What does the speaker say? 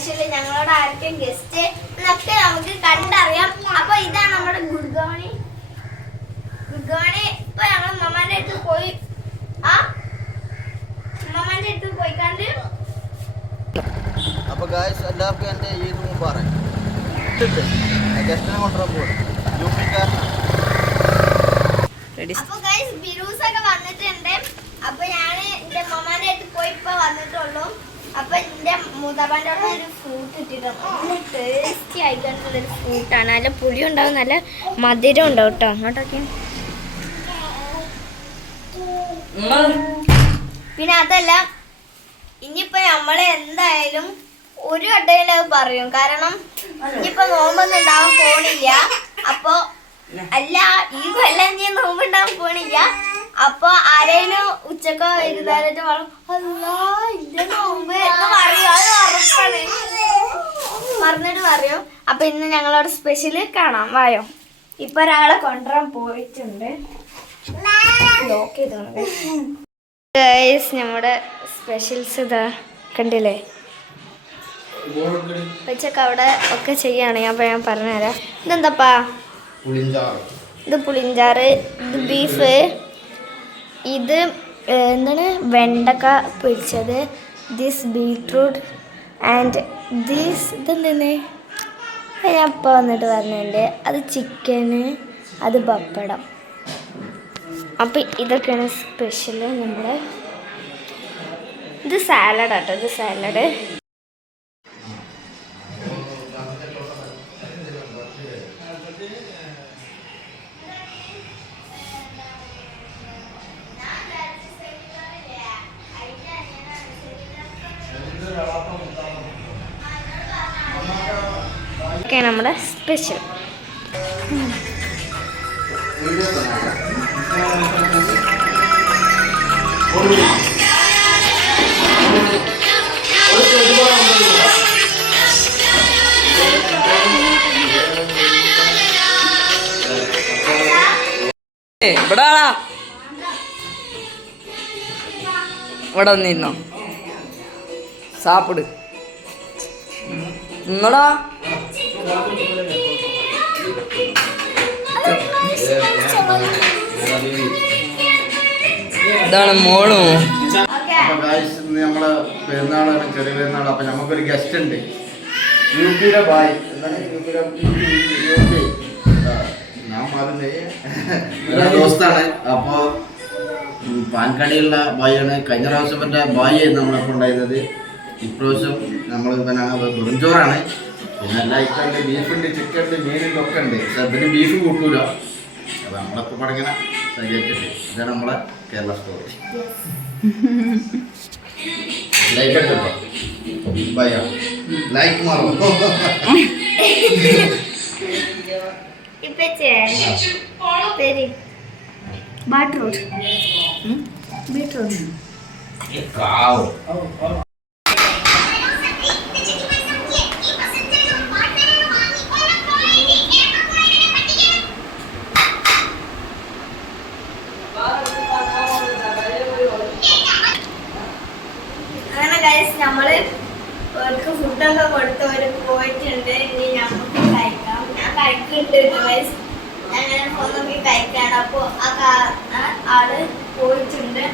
Special ഞങ്ങളോട് ആർക്കും guest എന്നൊക്കെ നമുക്ക് കണ്ടറിയാം. അപ്പൊ ഇതാണ് നമ്മുടെ ഗുഡ്ഗോണി. ഇപ്പൊ ഞങ്ങൾ മമ്മാന്റെ അടുത്ത് പോയി കണ്ട്. അപ്പൊ ഗായ്സ് എല്ലാവർക്കും എന്റെ ഈദ് മുബാറക്. ഗസ്റ്റിനെ കൊണ്ടുവരാൻ പോകും. അപ്പൊ ഗൈസ് ബിരൂസൊക്കെ വന്നിട്ടുണ്ട്. അപ്പൊ ഞാൻ എന്റെ മമ്മാന്റെ അടുത്ത് പോയി ഇപ്പൊ വന്നിട്ടുള്ളൂ. അപ്പൊ എന്റെ മുതപ്പാന്റെ അവിടെ ഒരു ഫ്രൂട്ട് ഇട്ടിട്ടുണ്ട്. നല്ല ടേസ്റ്റി ആയിട്ടുള്ളൊരു ഫ്രൂട്ടാണ്. നല്ല പുളി ഉണ്ടാവും, നല്ല മധുരം ഉണ്ടാവും കേട്ടോ. അങ്ങോട്ടൊക്കെ പിന്നെ അതല്ല, ഇനിയിപ്പോ നമ്മള് എന്തായാലും ഒരു വട്ടയില് പറയും. കാരണം ഇനിയിപ്പോ നോമ്പൊന്നും ഉണ്ടാവാൻ പോണില്ല. അപ്പൊ അല്ല, ഈ കൊല്ലം ഇനി നോമ്പുണ്ടാവാൻ പോണില്ല. അപ്പൊ ആരേലും ഉച്ചക്കോ വൈകുന്നേരമായിട്ട് പറയും അല്ലാ ഇന്റെ നോമ്പ് എന്ന് പറയും. അത് ഉറപ്പാണ്, മറന്നിട്ട് പറയും. അപ്പൊ ഇന്ന് ഞങ്ങളോട് സ്പെഷ്യല് കാണാം, വായോ. ഇപ്പൊ ഒരാളെ കൊണ്ടുവരാൻ പോയിട്ടുണ്ട്. ലോക്ക് ചെയ്തോണ്ട് നമ്മുടെ സ്പെഷ്യൽസ് ഇതാ കണ്ടില്ലേ. ഉച്ചക്ക് അവിടെ ഒക്കെ ചെയ്യാണ്. അപ്പൊ ഞാൻ പറഞ്ഞുതരാം. ഇതെന്താപ്പാ? ഇത് പുളിഞ്ചാറ്, ഇത് ബീഫ്, ഇത് എന്താണ് വെണ്ടക്ക പൊരിച്ചത്, ദിസ് ബീട്രൂട്ട് ആൻഡ് ദിസ് ഇതെന്താണ് ഞാൻ ഇപ്പോൾ വന്നിട്ട് പറഞ്ഞിട്ടുണ്ട്. അത് ചിക്കന്, അത് പപ്പടം. അപ്പം ഇതൊക്കെയാണ് സ്പെഷ്യല്. നമ്മുടെ ഇത് സാലഡ് ആട്ടോ, ഇത് സാലഡ്. ഒക്കെയാണ് നമ്മുടെ സ്പെഷ്യൽ. ഇവിടെ വന്നിരുന്നോ? സാപ്പിട് നിന്നടാ. ഇതാണ് മോളും. നമ്മളെ പെരുന്നാളാണ്, ചെറിയ പെരുന്നാൾ. അപ്പൊ നമുക്കൊരു ഗസ്റ്റ് ഉണ്ട്, യുപിയുടെ ബായ്. എന്താണ് യുപി? ഞാൻ മാറുന്നേ ദോസ്താണ്. അപ്പോ പാൻകടിയുള്ള ബായാണ്. കഴിഞ്ഞ പ്രാവശ്യം മറ്റേ ബായായിരുന്നു നമ്മളെപ്പോൾ ഉണ്ടായിരുന്നത്. ഇപ്രാവശ്യം നമ്മൾ വെറുംചോറാണ്. പിന്നെ എല്ലാ ഐറ്റമുണ്ട്, ബീഫുണ്ട്, ചിക്കൻ ഉണ്ട്, മീനുണ്ട്, ഒക്കെ ഉണ്ട്. പക്ഷെ അതിന് ബീഫ് കൂട്ടൂല. അപ്പൊ നമ്മളൊക്കെ പടങ്ങനെ സഹിച്ചിട്ട് ഇതാണ് നമ്മളെ കേരള സ്റ്റോറി. ലൈക്ക് ഇട്ടോ ഭയ, ലൈക്ക് മാറോ. ബീട്രൂട്ട് ബീട്രൂട്ട് നമ്മള് അവർക്ക് ഫുഡൊക്കെ കൊടുത്തവര് പോയിട്ടുണ്ട്. ഇനി നമുക്ക് കഴിക്കാം. ഞാൻ കഴിക്കുന്നുണ്ട്. അങ്ങനെ ഫോൺ നോക്കി കഴിക്കാണ്. അപ്പൊ ആ ആള് പോയിട്ടുണ്ട്.